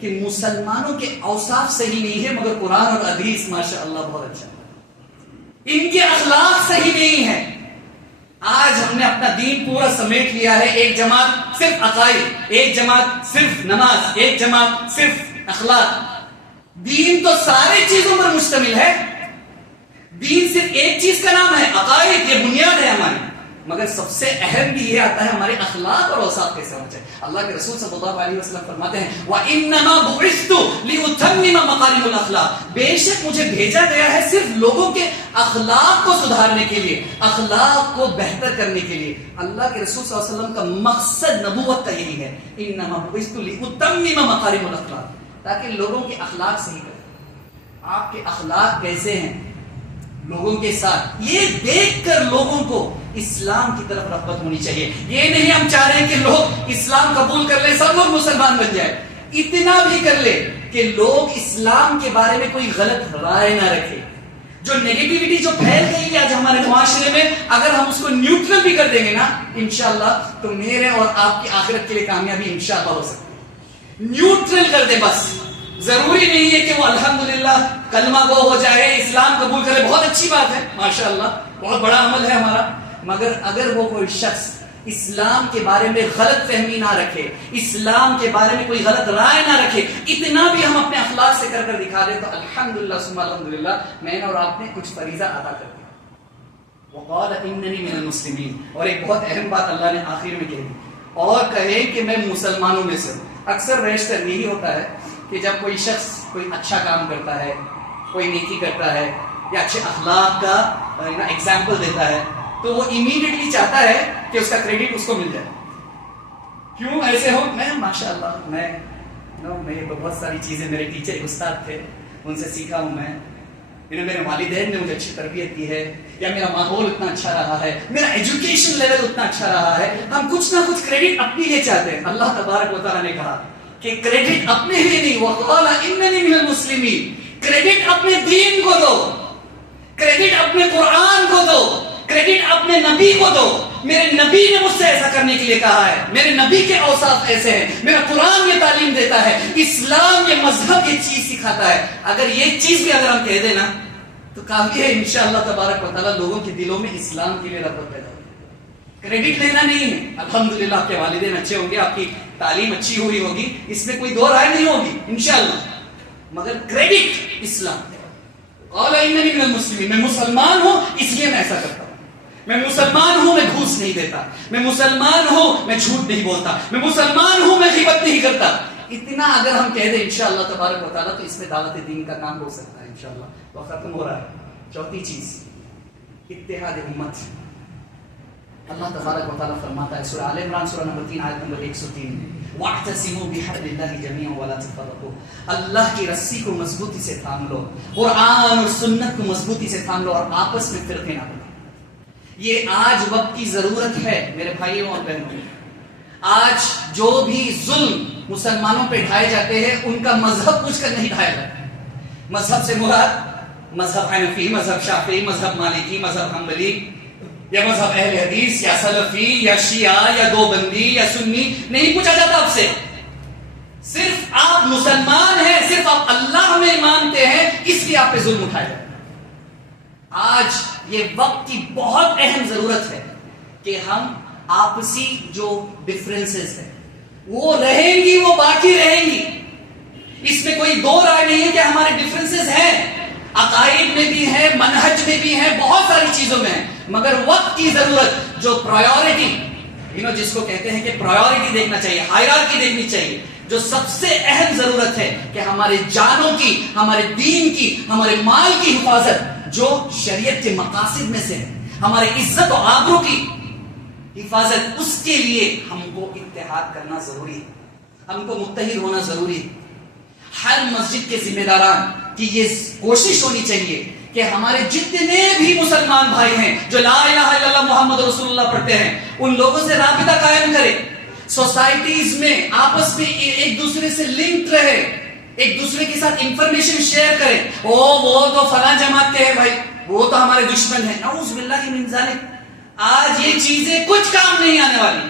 کہ مسلمانوں کے اوصاف صحیح نہیں ہے، مگر قرآن اور حدیث ماشاءاللہ بہت اچھا ہے، ان کے اخلاق صحیح نہیں ہے۔ آج ہم نے اپنا دین پورا سمیٹ لیا ہے، ایک جماعت صرف عقائد، ایک جماعت صرف نماز، ایک جماعت صرف اخلاق۔ دین تو ساری چیزوں پر مشتمل ہے، دین صرف ایک چیز کا نام ہے عقائد، یہ بنیاد ہے ہماری، مگر سب سے اہم بھی یہ آتا ہے ہمارے اخلاق اور اوصاف کیسے ہونا چاہیے۔ اللہ کے رسول صلی اللہ علیہ وسلم فرماتے ہیں وَإِنَّمَا بُعِثْتُ لِأُتَمِّمَ مَكَارِمَ الْأَخْلَاقِ، بے شک مجھے بھیجا گیا ہے صرف لوگوں کے اخلاق کو سدھارنے کے لیے، اخلاق کو بہتر کرنے کے لیے۔ اللہ کے رسول صلی اللہ علیہ وسلم کا مقصد نبوت کا یہی ہے، إِنَّمَا بُعِثْتُ لِأُتَمِّمَ مَكَارِمَ الْأَخْلَاقِ، تاکہ لوگوں کے اخلاق صحیح کریں۔ آپ کے اخلاق کیسے ہیں لوگوں کے ساتھ، یہ دیکھ کر لوگوں کو اسلام کی طرف رغبت ہونی چاہیے۔ یہ نہیں ہم چاہ رہے ہیں کہ لوگ اسلام قبول کر لیں، سب لوگ مسلمان بن جائیں، اتنا بھی کر لے کہ لوگ اسلام کے بارے میں کوئی غلط رائے نہ رکھے۔ جو نیگیٹیوٹی جو پھیل گئی ہے آج ہمارے معاشرے میں، اگر ہم اس کو نیوٹرل بھی کر دیں گے نا انشاءاللہ، تو میرے اور آپ کی آخرت کے لیے کامیابی انشاءاللہ ہو سکتی ہے۔ نیوٹرل کر دے بس، ضروری نہیں ہے کہ وہ الحمدللہ کلمہ گو ہو جائے، اسلام قبول کرے، بہت اچھی بات ہے ماشاءاللہ، بہت بڑا عمل ہے ہمارا، مگر اگر وہ کوئی شخص اسلام کے بارے میں غلط فہمی نہ رکھے، اسلام کے بارے میں کوئی غلط رائے نہ رکھے، اتنا بھی ہم اپنے اخلاق سے کر کر دکھا دیں، تو الحمدللہ ثم الحمدللہ میں نے اور آپ نے کچھ فریضہ ادا کر دیا۔ وقال اننی من المسلمین، اور ایک بہت اہم بات اللہ نے آخر میں کہی، اور کہے کہ میں مسلمانوں میں سے ہوں۔ اکثر بیشتر یہی ہوتا ہے کہ جب کوئی شخص کوئی اچھا کام کرتا ہے، کوئی نیکی کرتا ہے، یا اچھے اخلاق کا ایگزامپل دیتا ہے، تو وہ امیڈیٹلی چاہتا ہے کہ اس کا کریڈٹ اس کو مل جائے۔ کیوں ایسے ہو؟ میں ماشاءاللہ میں بہت ساری چیزیں میرے ٹیچر استاد تھے، ان سے سیکھا ہوں میں، میرے والدین نے مجھے اچھی تربیت دی ہے، یا میرا ماحول اتنا اچھا رہا ہے، میرا ایجوکیشن لیول اتنا اچھا رہا ہے۔ ہم کچھ نہ کچھ کریڈٹ اپنے لیے چاہتے ہیں۔ اللہ تبارک و تعالیٰ نے کہا کہ کریڈٹ اپنے لیے نہیں، وقال اننی من المسلمین، کریڈٹ اپنے دین کو دو، کریڈٹ اپنے قرآن کو دو، کریڈٹ اپنے نبی کو دو۔ میرے نبی نے مجھ سے ایسا کرنے کے لیے کہا ہے، میرے نبی کے اوصاف ایسے ہیں، میرا قرآن یہ تعلیم دیتا ہے، اسلام یہ مذہب یہ چیز سکھاتا ہے۔ اگر یہ چیز بھی اگر ہم کہہ دیں نا تو کافی ہے، انشاءاللہ تبارک و تعالیٰ لوگوں کے دلوں میں اسلام کے لیے رغبت پیدا ہوگی۔ کریڈٹ لینا نہیں ہے، الحمدللہ آپ کے والدین اچھے ہوں گے، آپ کی تعلیم اچھی ہوئی ہوگی، اس میں کوئی دو رائے نہیں ہوگی انشاءاللہ، مگر کریڈٹ اسلام۔ قال اننی من المسلمین، میں مسلمان ہوں اس لیے میں ایسا کرتا ہوں، میں مسلمان ہوں میں گھوس نہیں دیتا، میں مسلمان ہوں میں جھوٹ نہیں بولتا، میں مسلمان ہوں میں غیبت نہیں کرتا۔ اتنا اگر ہم کہہ دیں انشاءاللہ تبارک و تعالیٰ تو اس میں دعوت دین کا کام ہو سکتا ہے انشاءاللہ۔ تو ختم ہو رہا ہے چوتھی چیز، اتحاد امت، اللہ تبارک و تعالیٰ فرماتا ہے سورہ آل عمران سورہ نمبر 3 آیت نمبر 103 میں وَاعْتَصِمُوا بِحَبْلِ اللَّهِ جَمِيعًا وَلَا تَفَرَّقُوا، اللہ کی رسی کو مضبوطی سے تھام لو، قرآن اور سنت کو مضبوطی سے تھام لو اور آپس میں فرقے نہ بناؤ۔ یہ آج وقت کی ضرورت ہے میرے بھائیوں اور بہنوں۔ آج جو بھی ظلم مسلمانوں پہ ڈھائے جاتے ہیں ان کا مذہب پوچھ کر نہیں ڈھایا جاتا۔ مذہب سے مراد مذہب حنفی، مذہب شافعی، مذہب مالکی، مذہب حنبلی، یا مذہب اہل حدیث، یا سلفی، یا شیعہ، یا دیوبندی، یا سنی نہیں پوچھا جاتا آپ سے۔ صرف آپ مسلمان ہیں، صرف آپ اللہ میں مانتے ہیں، اس لیے آپ پہ ظلم اٹھایا جاتا ہے۔ آج یہ وقت کی بہت اہم ضرورت ہے کہ ہم آپسی جو ڈفرینسز ہیں وہ رہیں گی، وہ باقی رہیں گی، اس میں کوئی دو رائے نہیں ہے کہ ہمارے ڈفرینسز ہیں، عقائد میں بھی ہے، منہج میں بھی ہے، بہت ساری چیزوں میں ہے، مگر وقت کی ضرورت، جو پرائیورٹی جس کو کہتے ہیں کہ پرائیورٹی دیکھنا چاہیے، ہائرارکی دیکھنی چاہیے، جو سب سے اہم ضرورت ہے کہ ہمارے جانوں کی، ہمارے دین کی، ہمارے مال کی حفاظت جو شریعت کے مقاصد میں سے ہے، ہمارے عزت و آبرو کی حفاظت، اس کے لیے ہم کو اتحاد کرنا ضروری ہے، ہم کو متحد ہونا ضروری ہے۔ ہر مسجد کے ذمہ داران کی یہ کوشش ہونی چاہیے کہ ہمارے جتنے بھی مسلمان بھائی ہیں جو لا الہ الا اللہ محمد رسول اللہ پڑھتے ہیں ان لوگوں سے رابطہ قائم کریں، سوسائٹیز میں آپس میں ایک دوسرے سے لنک رہے، ایک دوسرے کے ساتھ انفارمیشن شیئر کریں۔ وہ تو فلاں جماعت کے ہیں بھائی، وہ تو ہمارے دشمن ہیں، نعوذ باللہ من ذالک۔ آج یہ چیزیں کچھ کام نہیں آنے والی۔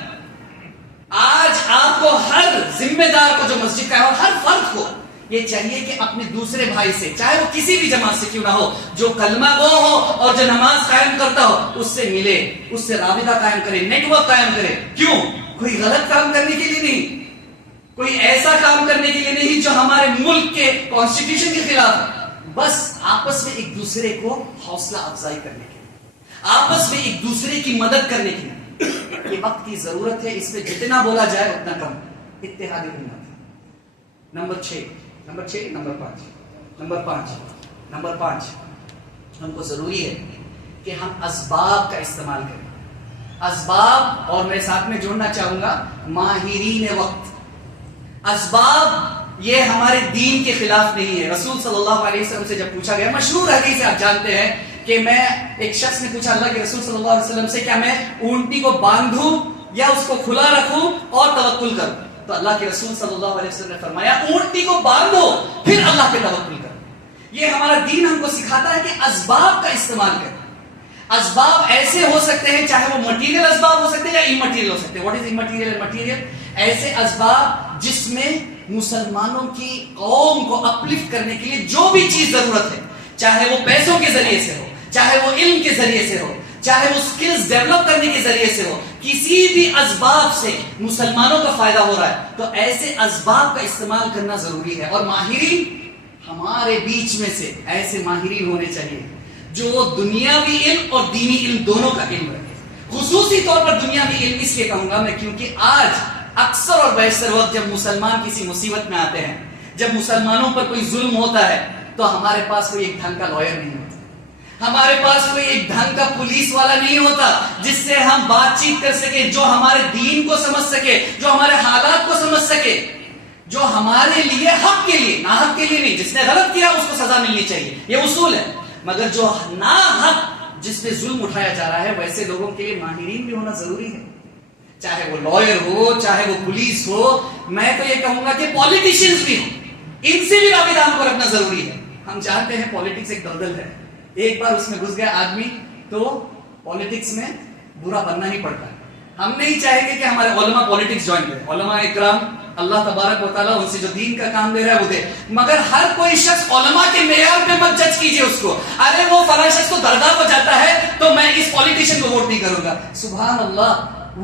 آج آپ کو ہر ذمہ دار کو جو مسجد کا ہے اور ہر فرد کو یہ چاہیے کہ اپنے دوسرے بھائی سے، چاہے وہ کسی بھی جماعت سے کیوں نہ ہو، جو کلمہ گو ہو اور جو نماز قائم کرتا ہو، اس سے ملے، اس سے رابطہ قائم کرے، نیٹ ورک قائم کرے۔ کیوں؟ کوئی غلط کام کرنے کے لیے نہیں، کوئی ایسا کام کرنے کے لیے نہیں جو ہمارے ملک کے کانسٹیٹیوشن کے خلاف ہے، بس آپس میں ایک دوسرے کو حوصلہ افزائی کرنے کے لیے، آپس میں ایک دوسرے کی مدد کرنے کے لیے۔ یہ وقت کی ضرورت ہے، اس پہ جتنا بولا جائے اتنا کم۔ اتحادی امت۔ نمبر پانچ ہم کو ضروری ہے کہ ہم اسباب کا استعمال کریں۔ اسباب، اور میں ساتھ میں جوڑنا چاہوں گا ماہرین وقت۔ اسباب یہ ہمارے دین کے خلاف نہیں ہے۔ رسول صلی اللہ علیہ وسلم سے جب پوچھا گیا، مشہور حدیث آپ جانتے ہیں کہ ایک شخص نے پوچھا اللہ کے رسول صلی اللہ علیہ وسلم سے، کیا میں اونٹی کو باندھوں یا اس کو کھلا رکھوں اور توکل کروں؟ تو اللہ کے رسول صلی اللہ علیہ وسلم نے فرمایا اونٹی کو باندھو پھر اللہ پہ توکل کرو۔ یہ ہمارا دین ہم کو سکھاتا ہے کہ اسباب کا استعمال کریں۔ اسباب ایسے ہو سکتے ہیں، چاہے وہ مٹیریل اسباب ہو سکتے ہیں یا امٹیریل ہو سکتے ہیں۔ What is immaterial and material? ایسے اسباب جس میں مسلمانوں کی قوم کو اپلفٹ کرنے کے لیے جو بھی چیز ضرورت ہے، چاہے وہ پیسوں کے ذریعے سے ہو، چاہے وہ علم کے ذریعے سے ہو، چاہے وہ سکلز ڈیولپ کرنے کے ذریعے سے ہو، کسی بھی اسباب سے مسلمانوں کا فائدہ ہو رہا ہے تو ایسے اسباب کا استعمال کرنا ضروری ہے۔ اور ماہرین، ہمارے بیچ میں سے ایسے ماہرین ہونے چاہیے جو دنیاوی علم اور دینی علم دونوں کا علم رکھے۔ خصوصی طور پر دنیاوی علم اس لیے کہوں گا میں کیونکہ آج اکثر اور بیشتر وقت جب مسلمان کسی مصیبت میں آتے ہیں، جب مسلمانوں پر کوئی ظلم ہوتا ہے تو ہمارے پاس کوئی ایک ڈھنگ کا لائر نہیں ہوتا، ہمارے پاس کوئی ایک ڈھنگ کا پولیس والا نہیں ہوتا جس سے ہم بات چیت کر سکے، جو ہمارے دین کو سمجھ سکے، جو ہمارے حالات کو سمجھ سکے، جو ہمارے لیے حق کے لیے، ناحق کے لیے نہیں۔ جس نے غلط کیا اس کو سزا ملنی چاہیے، یہ اصول ہے، مگر جو ناحق جس پہ ظلم اٹھایا جا رہا ہے ویسے لوگوں کے لیے ماہرین بھی ہونا ضروری ہے، چاہے وہ لائر ہو، چاہے وہ پولیس ہو۔ میں تو یہ کہوں گا کہ پولیٹیشینز بھی ہوں، ان سے بھی رابطہ ہم کو رکھنا ضروری ہے۔ ہم جانتے ہیں پولیٹکس ایک دلدل ہے، ایک بار اس میں گھس گیا آدمی تو پولیٹکس میں برا بننا ہی پڑتا ہے۔ ہم نہیں چاہیں گے کہ ہمارے علماء پولیٹکس جوائن کریں، علماء اکرام اللہ تبارک و تعالیٰ ان سے جو دین کا کام دے رہا ہے وہ دے، مگر ہر کوئی شخص علماء کے معیار پہ مت جج کیجئے اس کو۔ ارے وہ فلاں شخص تو درگاہ کو جاتا ہے تو میں اس پولیٹیشین کو ووٹ نہیں کروں گا۔ سبحان اللہ،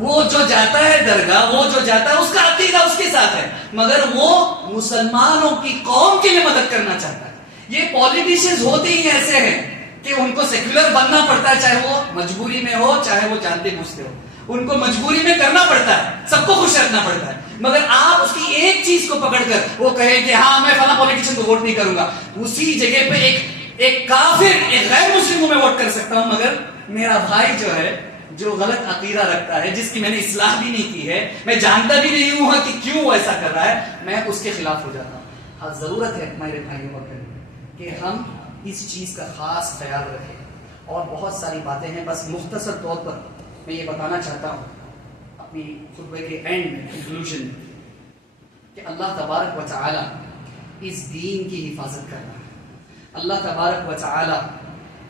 وہ جو جاتا ہے درگاہ، وہ جو جاتا ہے اس کا عقیدہ اس کے ساتھ ہے، مگر وہ مسلمانوں کی قوم کے لیے مدد کرنا چاہتا ہے۔ یہ پولیٹیشینز ہوتے ہی ایسے ہیں کہ ان کو سیکولر بننا پڑتا ہے، چاہے وہ مجبوری میں ہو چاہے وہ جانتے بوجھتے ہو، ان کو مجبوری میں کرنا پڑتا ہے، سب کو خوش رکھنا پڑتا ہے۔ مگر آپ اس کی ایک چیز کو پکڑ کر وہ کہیں کہ ہاں میں فلاں پولیٹیشین کو ووٹ نہیں کروں گا، اسی جگہ پہ ایک کافر، ایک غیر مسلم کو میں ووٹ کر سکتا ہوں، مگر میرا بھائی جو ہے جو غلط عقیدہ رکھتا ہے, جس کی میں نے اصلاح بھی نہیں کی ہے, میں جانتا بھی نہیں ہوں کہ کیوں وہ ایسا کر رہا ہے, میں اس کے خلاف ہو جاتا ہوں. ہاں ضرورت ہے میرے بھائیوں اور بہنوں کہ ہم اس چیز کا خاص خیال رکھیں. اور بہت ساری باتیں ہیں, بس مختصر طور پر میں یہ بتانا چاہتا ہوں اپنی خطبے کے اینڈ میں, کنکلوژن میں, کہ اللہ تبارک و تعالی اس دین کی حفاظت کر رہا ہے. اللہ تبارک و تعالی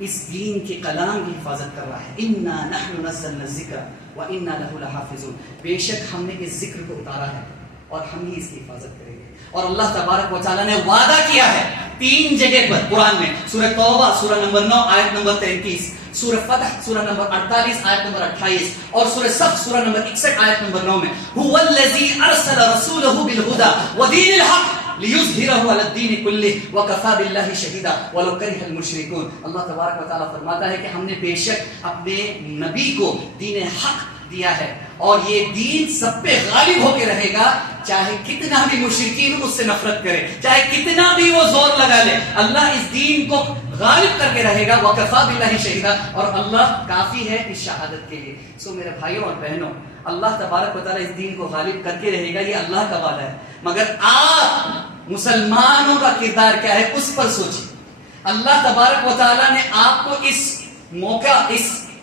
اس دین کے کلام کی حفاظت کر رہا ہے. انا نحن نزلنا الذکر وانا له لحافظون. بے شک ہم نے اس ذکر کو اتارا ہے اور ہم ہی اس کی حفاظت کریں گے. اور اللہ تبارک و تعالی نے وعدہ کیا ہے 3 جگہ پر قرآن میں, سورہ توبہ سورہ نمبر 9 آیت نمبر 33, سورہ فتح سورہ نمبر 48 آیت نمبر 28 اور سورہ صف سورہ نمبر 61 آیت نمبر 9 میں, هو الذی ارسل رسولہ بالہدى ودین الحق لِيُظْهِرَهُ عَلَى الدِّينِ كُلِّهِ وَكَفَى بِاللَّهِ شَهِيدًا وَلَوْ كَرِهَ الْمُشْرِكُونَ. اللہ تبارک و تعالیٰ فرماتا ہے کہ ہم نے بے شک اپنے نبی کو دین حق دیا ہے اور یہ دین سب پہ غالب ہو کے رہے گا, چاہے کتنا بھی مشرکین اس سے نفرت کرے, چاہے کتنا بھی وہ زور لگا لے, اللہ اس دین کو غالب کر کے رہے گا. وَكَفَى بِاللَّهِ شَهِيدًا, اور اللہ کافی ہے اس شہادت کے لیے. سو میرے بھائیوں اور بہنوں, اللہ تبارک و تعالیٰ اس دین کو غالب کر کے رہے گا, یہ اللہ کا وعدہ ہے. مگر آپ مسلمانوں کا کردار کیا ہے اس پر سوچیں. اللہ تبارک و تعالیٰ نے آپ کو اس موقع,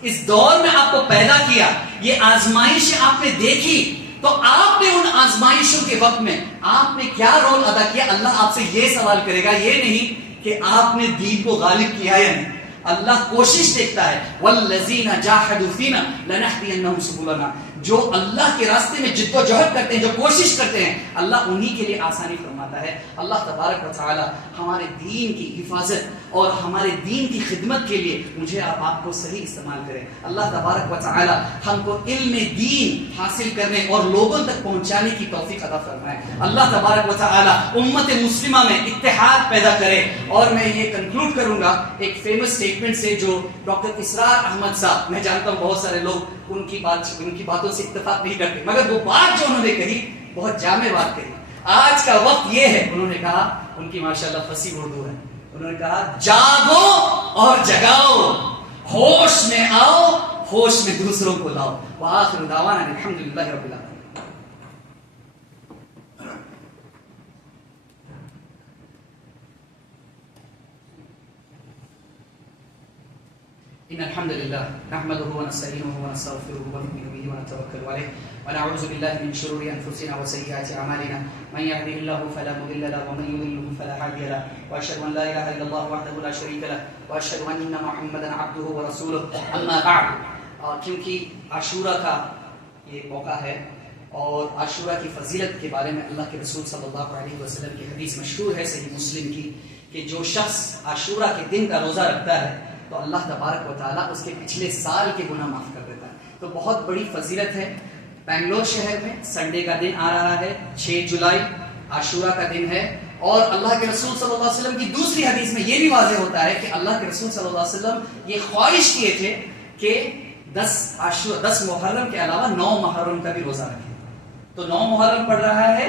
اس دور میں آپ کو پیدا کیا, یہ آزمائشیں آپ نے دیکھی, تو آپ نے ان آزمائشوں کے وقت میں آپ نے کیا رول ادا کیا. اللہ آپ سے یہ سوال کرے گا, یہ نہیں کہ آپ نے دین کو غالب کیا یا نہیں. اللہ کوشش دیکھتا ہے. والذین جاہدوا فینا لنہدینہم سبلنا. جو اللہ کے راستے میں جد و جہد کرتے ہیں, جو کوشش کرتے ہیں, اللہ انہی کے لیے آسانی فرماتا ہے. اللہ تبارک و تعالی ہمارے دین کی حفاظت اور ہمارے دین کی خدمت کے لیے مجھے آپ کو صحیح استعمال کرے. اللہ تبارک و تعالی ہم کو علم دین حاصل کرنے اور لوگوں تک پہنچانے کی توفیق عطا فرمائے. اللہ تبارک و تعالی امت مسلمہ میں اتحاد پیدا کرے. اور میں یہ کنکلوڈ کروں گا ایک فیمس اسٹیٹمنٹ سے جو ڈاکٹر اسرار احمد صاحب, میں جانتا ہوں بہت سارے لوگ ان کی باتوں سے اتفاق نہیں کرتے, مگر وہ بات جو انہوں نے کہی بہت جامع بات کہی. آج کا وقت یہ ہے, انہوں نے کہا, ان کی ماشاءاللہ فصیح اردو ہے, انہوں نے کہا جاگو اور جگاؤ, ہوش میں آؤ, ہوش میں دوسروں کو لاؤ. وآخر دعوانا الحمدللہ رب العالمین. إن الحمد لله نحمده ونستعينه ونستغفره ونؤمن به ونتوكل عليه ونعوذ بالله من شرور أنفسنا وسيئات أعمالنا من يهده الله فلا مضل له ومن يضلل فلا هادي له وأشهد أن لا إله إلا الله وحده لا شريك له وأشهد أن محمدا عبده ورسوله. أما بعد, کیونکہ عاشورہ کا یہ موقع ہے اور عاشورہ کی فضیلت کے بارے میں اللہ کے رسول صلی اللہ علیہ وسلم کی حدیث مشہور ہے صحیح مسلم کی, کہ جو شخص عاشورہ کے دن کا روزہ رکھتا ہے تو اللہ تبارک و تعالیٰ اس کے پچھلے سال کے گناہ معاف کر دیتا ہے. تو بہت بڑی فضیلت ہے. بنگلور شہر میں سنڈے کا دن آ رہا ہے, 6 جولائی عاشورہ کا دن ہے. اور اللہ کے رسول صلی اللہ علیہ وسلم کی دوسری حدیث میں یہ بھی واضح ہوتا ہے کہ اللہ کے رسول صلی اللہ علیہ وسلم یہ خواہش کیے تھے کہ 10 محرم کے علاوہ 9 محرم کا بھی روزہ رکھیں. تو 9 محرم پڑ رہا ہے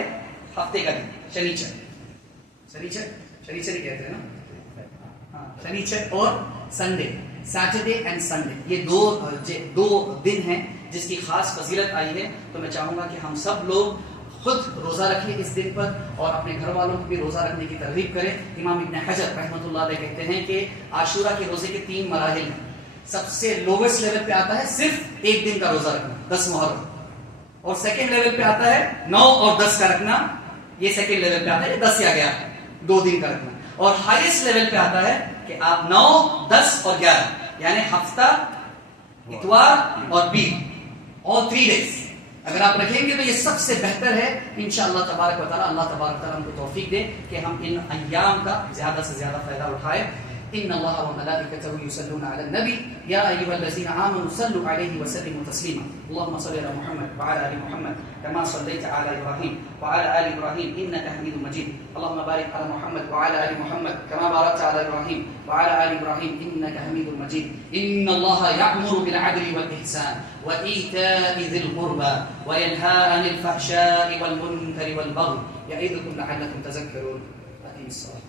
ہفتے کا دن, شنیچر ہی کہتے ہیں نا, شنیچر اور سنڈے, سیٹرڈے اینڈ سنڈے, یہ دو دن ہیں جس کی خاص فضیلت آئی ہے. تو میں چاہوں گا کہ ہم سب لوگ خود روزہ رکھیں اس دن پر اور اپنے گھر والوں کو بھی روزہ رکھنے کی ترغیب کریں. امام ابن حجر رحمۃ اللہ علیہ کہتے ہیں کہ عاشورہ کے روزے کے 3 مراحل ہیں. سب سے لوویسٹ لیول پہ آتا ہے صرف 1 دن کا روزہ رکھنا 10 محرم, اور سیکنڈ لیول پہ آتا ہے 9 اور 10 کا رکھنا, یہ سیکنڈ لیول پہ آتا ہے 10 یا 11 2 دن کا رکھنا. اور ہائیسٹ لیول پہ آتا ہے کہ آپ 9, 10 اور 11 یعنی ہفتہ, اتوار اور بیت, اور 3 days اگر آپ رکھیں گے تو یہ سب سے بہتر ہے. انشاءاللہ تبارک و تعالی اللہ تبارک و تعالی ہم کو توفیق دے کہ ہم ان ایام کا زیادہ سے زیادہ فائدہ اٹھائیں. ان اللہ وملائکتہ یصلون علی النبی یا ایھا الذین آمنوا صلوا علیہ وسلموا تسلیما. اللهم صل علی محمد وعلى ال محمد كما صليت على ابراہیم وعلى ال ابراہیم انك حمید مجید. اللهم بارک علی محمد وعلى ال محمد كما باركت على ابراہیم وعلى ال ابراہیم انك حمید مجید. ان اللہ یأمر بالعدل والإحسان وإیتاء ذی القربى وینہی عن الفحشاء والمنکر والبغی یعظکم لعلکم تذکرون. اقیموا الصلاة.